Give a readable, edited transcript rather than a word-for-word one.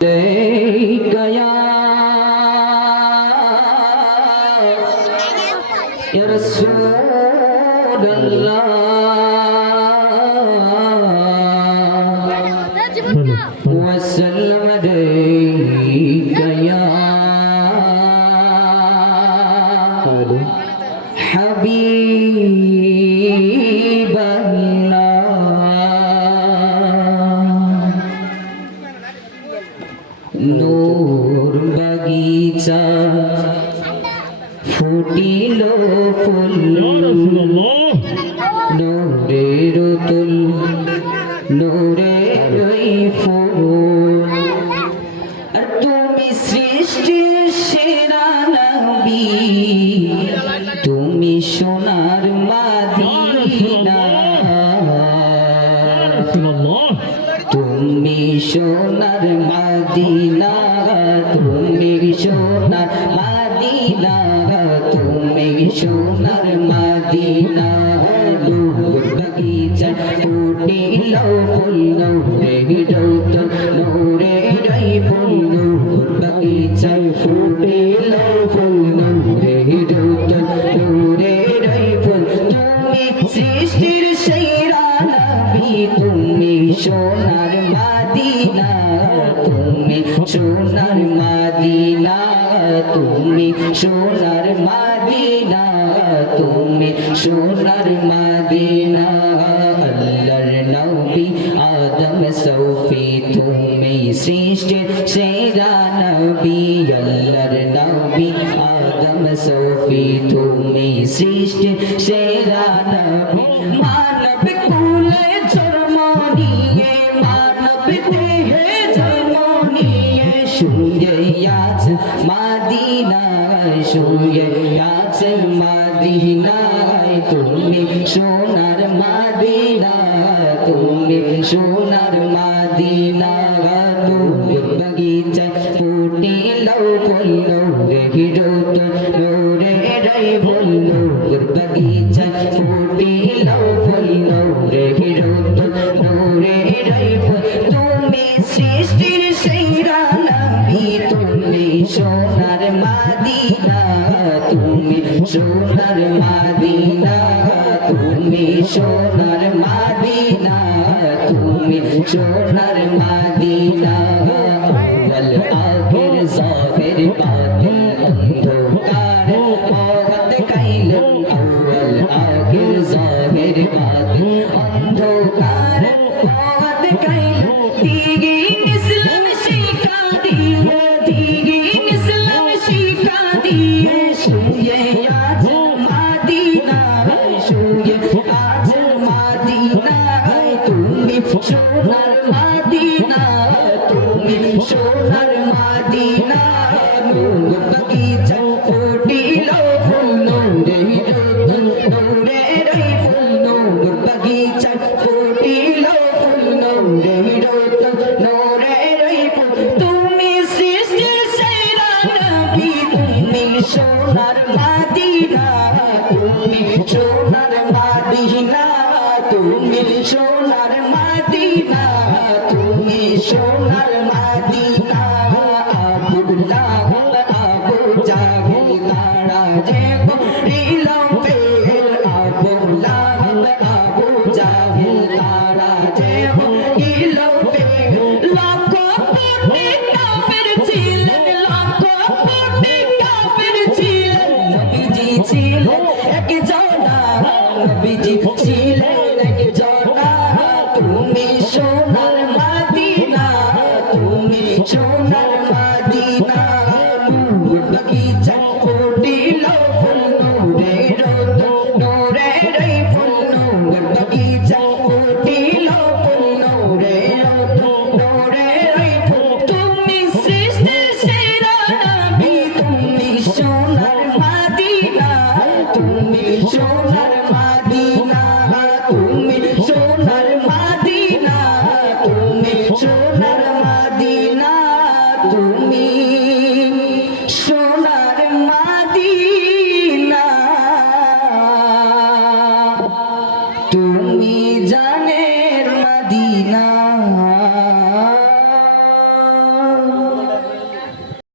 गया या रसूल अल्लाह वसल्लम गया हबीब नूर बगीचा फुटिल फुल नूरेर तुल नूरेर ফুল আর তুমি সৃষ্টির সেরা নবী তুমি সোনার মদিনা তুমি সোনার মদিনা তুমি সোনার মদিনা তুমি সোনার মদিনা নূর বাগিচা ফুটিল ফুল নূরে রৌত নূরে রাই ফুল নূর বাগিচা ফুটিল ফুল নূরে রৌত নূরে রাই ফুল তুমি সৃষ্টির সেরা নবী তুমি সোনার মদিনা তুমি সোনার মদিনা তুমি সোনার মদিনা তুমি সোনার মদিনা আল্লাহর নবী আদম সৌফি তুমি সৃষ্টির সেরা নবী আল্লাহর নবী আদম সৌফি তুমি সৃষ্টির সেরা নবী মানব কুলে জন্ম নিয়ে মানব দেহে জন্ম নিয়ে শুয়ে আছে মদিনায় শুয়ে আছে মদিনায় তুমি সোনার মদিনা তুমি সোনার মদিনা নূর বাগিচা ফুটিল ফুল নূরে রৌত নূরে রাই ফুল নূর বাগিচা ফুটিল ফুল নূরে রৌত নূরে রাই ফুল তুমি সৃষ্টির সেরা নবী তুমি সোনার মদিনা তুমি সোনার মদিনা তুমি সোনার মদিনা তুমি সোনার মদিনা আউয়াল আখির জাহির বাতিন অন্ধকার মহৎ কাইলেন আউয়াল আখির জাহির বাতিন অন্ধকার মহৎ কাইলেন দিগিন ইসলাম শিক্ষা দিয়ে দিগিন ইসলাম শিক্ষা দিয়ে শুয়ে আছেন মদিনায় শুয়ে আছেন মদিনায় তুমি সোনার মদিনা তুমি সোনার মদিনা নূর বাগিচা ফুটিল ফুল নূরে নূরে রাই ফুল নূর বাগিচা ফুটিল ফুল নূরে নূরে রাই ফুল তুমি সৃষ্টির সেরা নবী তুমি সোনার মদিনা তুমি সোনার মদিনা তুমি সোনার মদিনা তুমি সোনার মদিনা আব্দুল্লাহ আবু জাহেল তারা যে করিল ফেল আব্দুল্লাহ আবু জাহেল তারা যে করিল ফেল লক্ষ কোটি কাফের ছিলেন লক্ষ কোটি কাফের ছিলেন নবীজি ছিলেন একজনা নবীজি ছিলেন একজনা তুমি সোনার মদিনা তুমি সোনার মদিনা নূর বাগিচা ফুটিল ফুল নূরে রৌত নূরে রাই ফুল নূর বাগিচা ফুটিল ফুল নূরে রৌত নূরে রাই ফুল তুমি সৃষ্টির সেরা নবী তুমি সোনার মদিনা তুমি সোনার মদিনা তুমি সোনার মদিনা তুমি সোনার মদিনা তুমি সোনার মদিনা তুমি জানের মদিনা